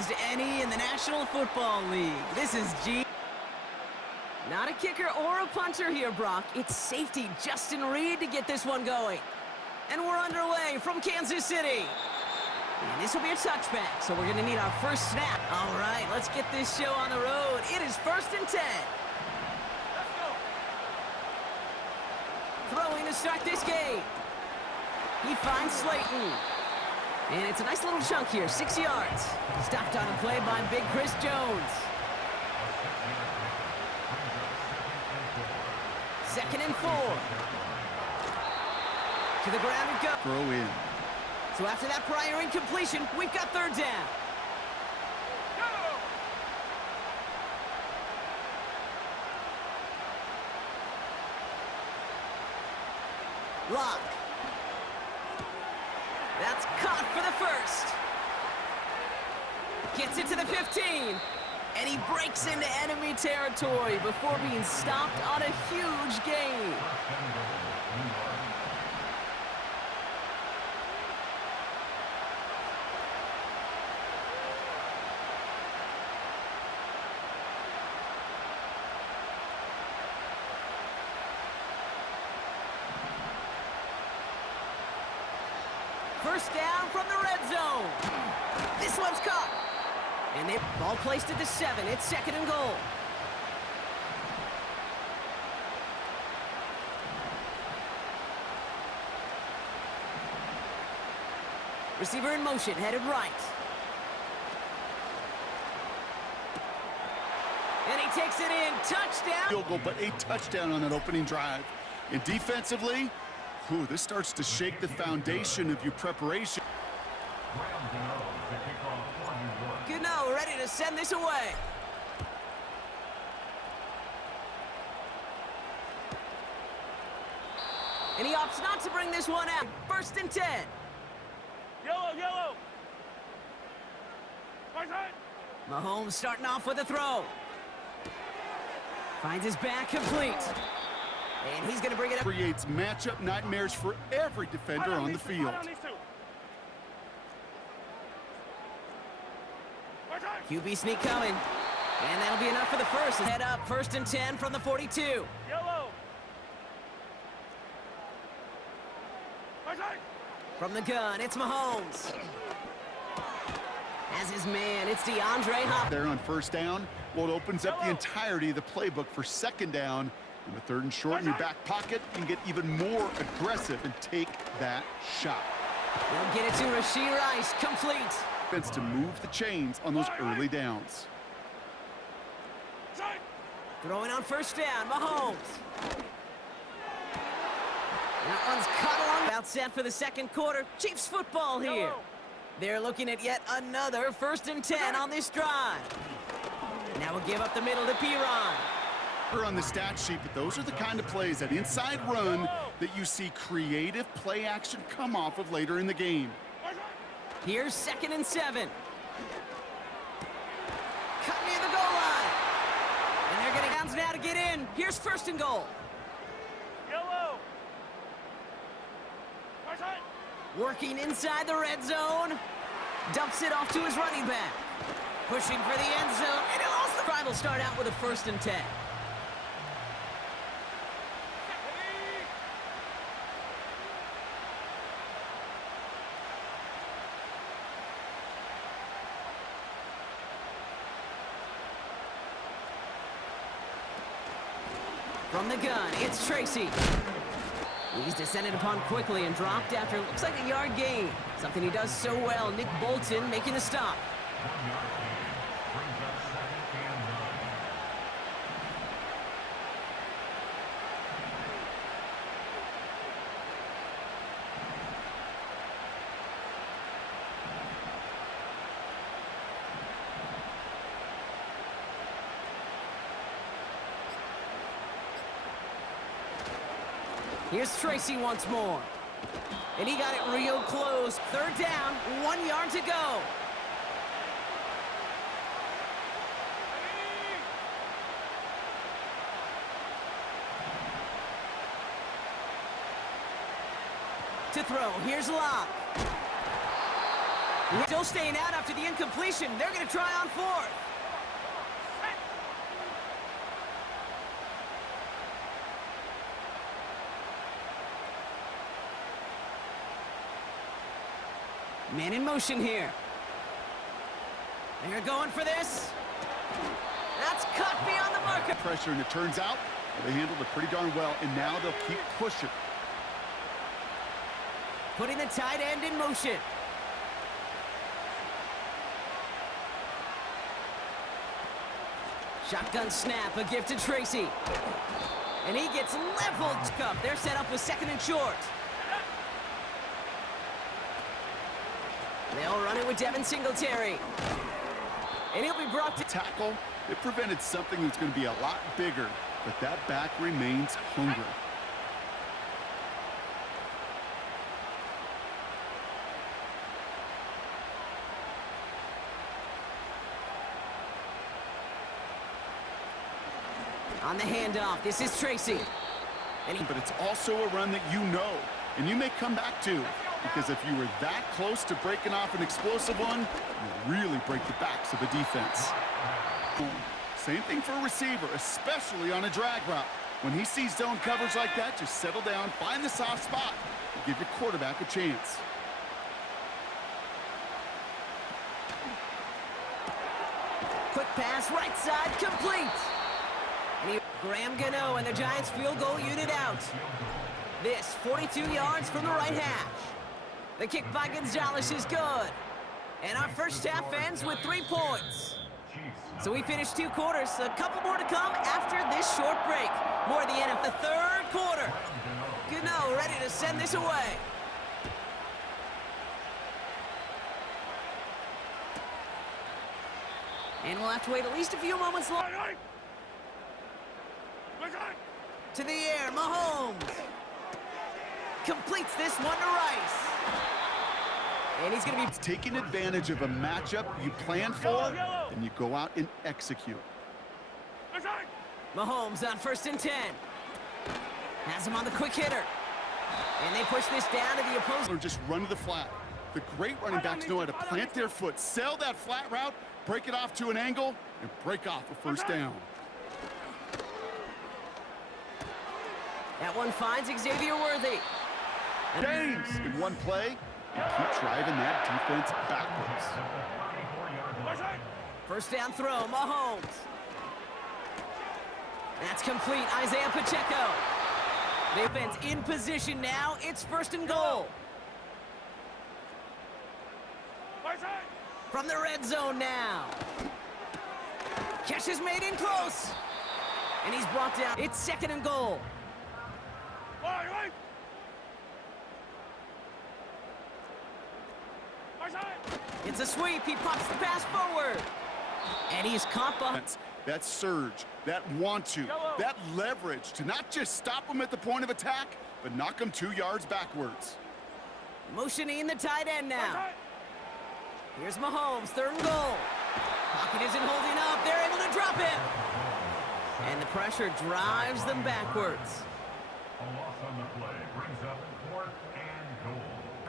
as any in the National Football League. This is G. Not a kicker or a punter here, Brock. It's safety Justin Reed to get this one going. And we're underway from Kansas City. And this will be a touchback, so we're going to need our first snap. All right, let's get this show on the road. It is 1st and 10. Let's go. Throwing to start this game. He finds Slayton. And it's a nice little chunk here, 6 yards. Stopped on a play by Big Chris Jones. 2nd and 4. To the ground and go. Throw in. So after that prior incompletion, we've got 3rd down. Lock. That's caught for the first. Gets it to the 15. And he breaks into enemy territory before being stopped on a huge gain. First down from the red zone. This one's caught. And they ball placed at the 7. It's 2nd and goal. Receiver in motion, headed right. And he takes it in. Touchdown. Field goal, but a touchdown on that opening drive. And defensively, this starts to shake the foundation of your preparation. Gano ready to send this away. And he opts not to bring this one out. 1st and 10. Yellow. Right side. Mahomes starting off with a throw. Finds his back complete. And he's going to bring it up. Creates matchup nightmares for every defender on the field. QB sneak coming. And that'll be enough for the first. Head up, 1st and 10 from the 42. Yellow. From the gun, it's Mahomes. As his man, it's DeAndre Hopkins. There on 1st down, well, it opens up the entirety of the playbook for 2nd down. And with 3rd and short in your back pocket, you can get even more aggressive and take that shot. They'll get it to Rashee Rice, complete. To move the chains on those early downs. Throwing on 1st down, Mahomes. That one's cut along. About set for the 2nd quarter. Chiefs football here. They're looking at yet another 1st and 10 on this drive. Now we'll give up the middle to Piron. On the stat sheet, but those are the kind of plays, that inside run, that you see creative play action come off of later in the game. Here's 2nd and 7. Cut near the goal line. And they're going to bounce now to get in. Here's 1st and goal. Yellow. Working inside the red zone. Dumps it off to his running back. Pushing for the end zone. And he lost the drive. Will start out with a 1st and 10. From the gun, it's Tracy. He's descended upon quickly and dropped after looks like a yard gain. Something he does so well. Nick Bolton making the stop. Here's Tracy once more. And he got it real close. 3rd down, 1 yard to go. To throw, here's Locke. He's still staying out after the incompletion. They're going to try on fourth. Man in motion here. They're going for this. That's cut beyond the marker. Pressure, and it turns out they handled it pretty darn well, and now they'll keep pushing. Putting the tight end in motion. Shotgun snap, a gift to Tracy. And he gets leveled. Cup. They're set up with second and short. They'll run it with Devin Singletary. And he'll be brought to Tackle, it prevented something that's going to be a lot bigger, but that back remains hungry. on the handoff. This is Tracy. But it's also a run that you know, and you may come back to, because if you were that close to breaking off an explosive one, you really break the backs of the defense. Same thing for a receiver, especially on a drag route. When he sees zone coverage like that, just settle down, find the soft spot, and give your quarterback a chance. Quick pass, right side, complete. Graham Gano and the Giants field goal unit out. This 42 yards from the right hash. The kick by Gonzalez is good. And our first half ends with 3 points. So we finished 2 quarters. A couple more to come after this short break. More at the end of the 3rd quarter. Gano ready to send this away. And we'll have to wait at least a few moments longer. To the air, Mahomes. Completes this one to Rice. And he's going to be taking advantage of a matchup you plan for, and you go out and execute. Mahomes on 1st and 10. Has him on the quick hitter. And they push this down to the opposing. Or just run to the flat. The great running backs know how to plant their foot, sell that flat route, break it off to an angle, and break off a first down. That one finds Xavier Worthy. James in one play, and keep driving that defense backwards. First down throw, Mahomes. That's complete, Isaiah Pacheco. The defense in position now. It's 1st and goal. From the red zone now. Catch is made in close. And he's brought down. It's 2nd and goal. It's a sweep. He pops the pass forward. And he's caught by that surge, that want to, that leverage to not just stop him at the point of attack, but knock him 2 yards backwards. Motioning the tight end now. Here's Mahomes, 3rd and goal. Pocket isn't holding up. They're able to drop it. And the pressure drives them backwards. A loss on the play brings up 4th and goal.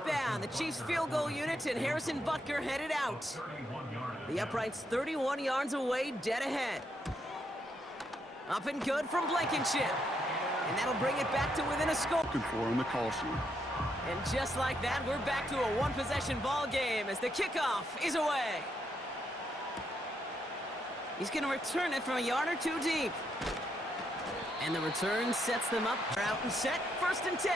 Down, the Chiefs field goal unit and Harrison Butker headed out. The uprights 31 yards away, dead ahead. Up and good from Blankenship. And that'll bring it back to within a score. Looking for on the call sheet. And just like that, we're back to a 1-possession ball game as the kickoff is away. He's going to return it from a yard or 2 deep. And the return sets them up. They're out and set, 1st and 10.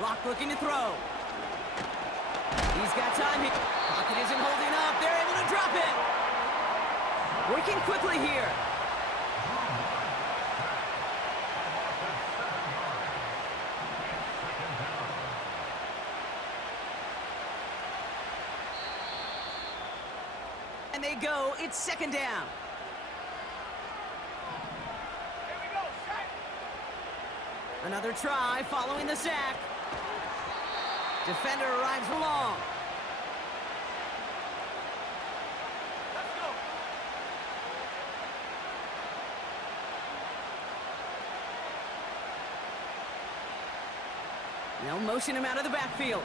Locke looking to throw. He's got time here. Pocket isn't holding up. They're able to drop it. Working quickly here. And they go. It's 2nd down. Another try following the sack. Defender arrives along. They'll motion him out of the backfield.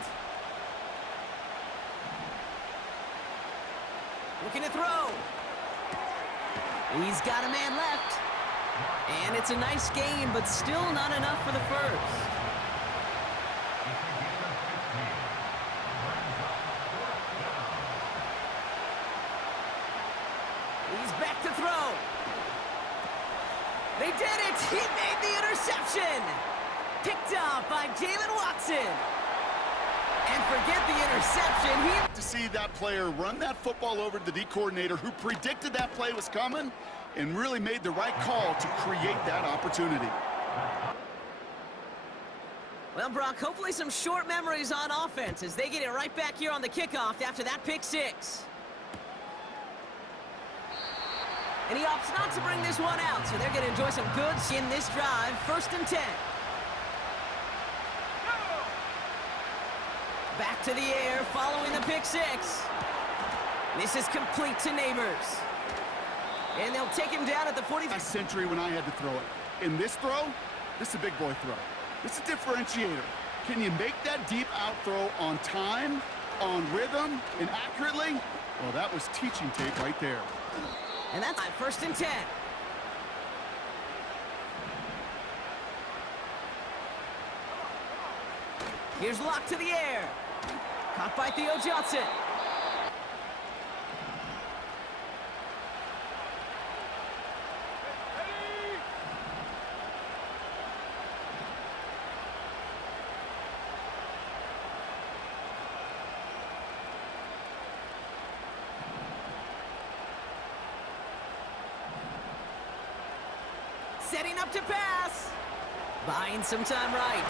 Looking to throw. He's got a man left. And it's a nice gain, but still not enough for the first. He's back to throw. They did it! He made the interception! Picked up by Jalen Watson. And forget the interception. To see that player run that football over to the D coordinator who predicted that play was coming and really made the right call to create that opportunity. Well, Brock, hopefully some short memories on offense as they get it right back here on the kickoff after that pick six. And he opts not to bring this one out, so they're going to enjoy some goods in this drive. 1st and 10. Back to the air following the pick six. This is complete to Neighbors. And they'll take him down at the 40. Last century when I had to throw it. In this throw, this is a big boy throw. This is a differentiator. Can you make that deep out throw on time, on rhythm, and accurately? Well, that was teaching tape right there. And that's 1st and 10. Here's Locke to the air. Caught by Theo Johnson. Setting up to pass. Buying some time right.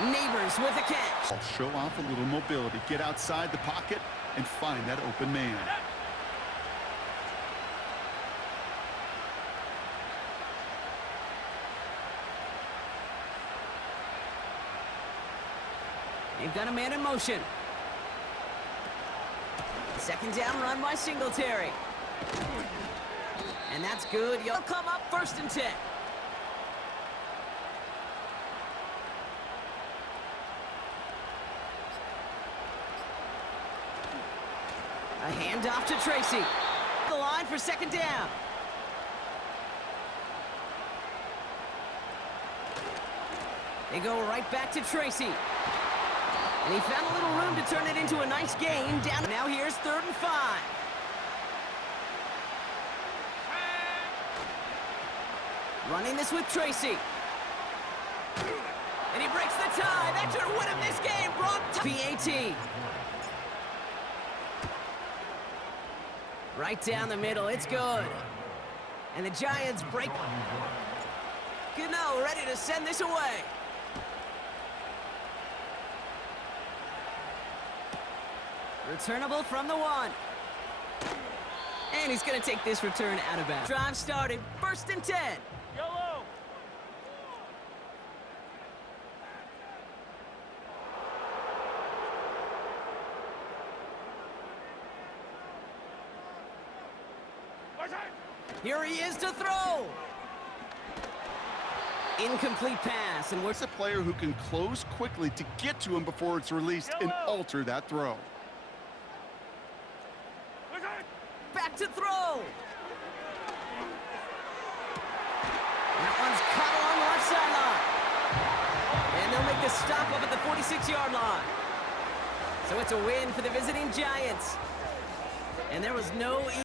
Neighbors with a catch. Show off a little mobility. Get outside the pocket and find that open man. They've got a man in motion. 2nd down run by Singletary. And that's good. You'll come up 1st and 10. A handoff to Tracy. The line for 2nd down. They go right back to Tracy. And he found a little room to turn it into a nice gain. Down. Now here's 3rd and 5. Running this with Tracy. And he breaks the tie. That should win him this game. Brock PAT. Right down the middle. It's good. And the Giants break. Gano ready to send this away. Returnable from the 1. And he's going to take this return out of bounds. Drive started. 1st and 10. Yellow. Here he is to throw. Incomplete pass. And What's a player who can close quickly to get to him before it's released and alter that throw? back to throw. That one's caught along the left sideline. And they'll make the stop up at the 46-yard line. So it's a win for the visiting Giants. And there was no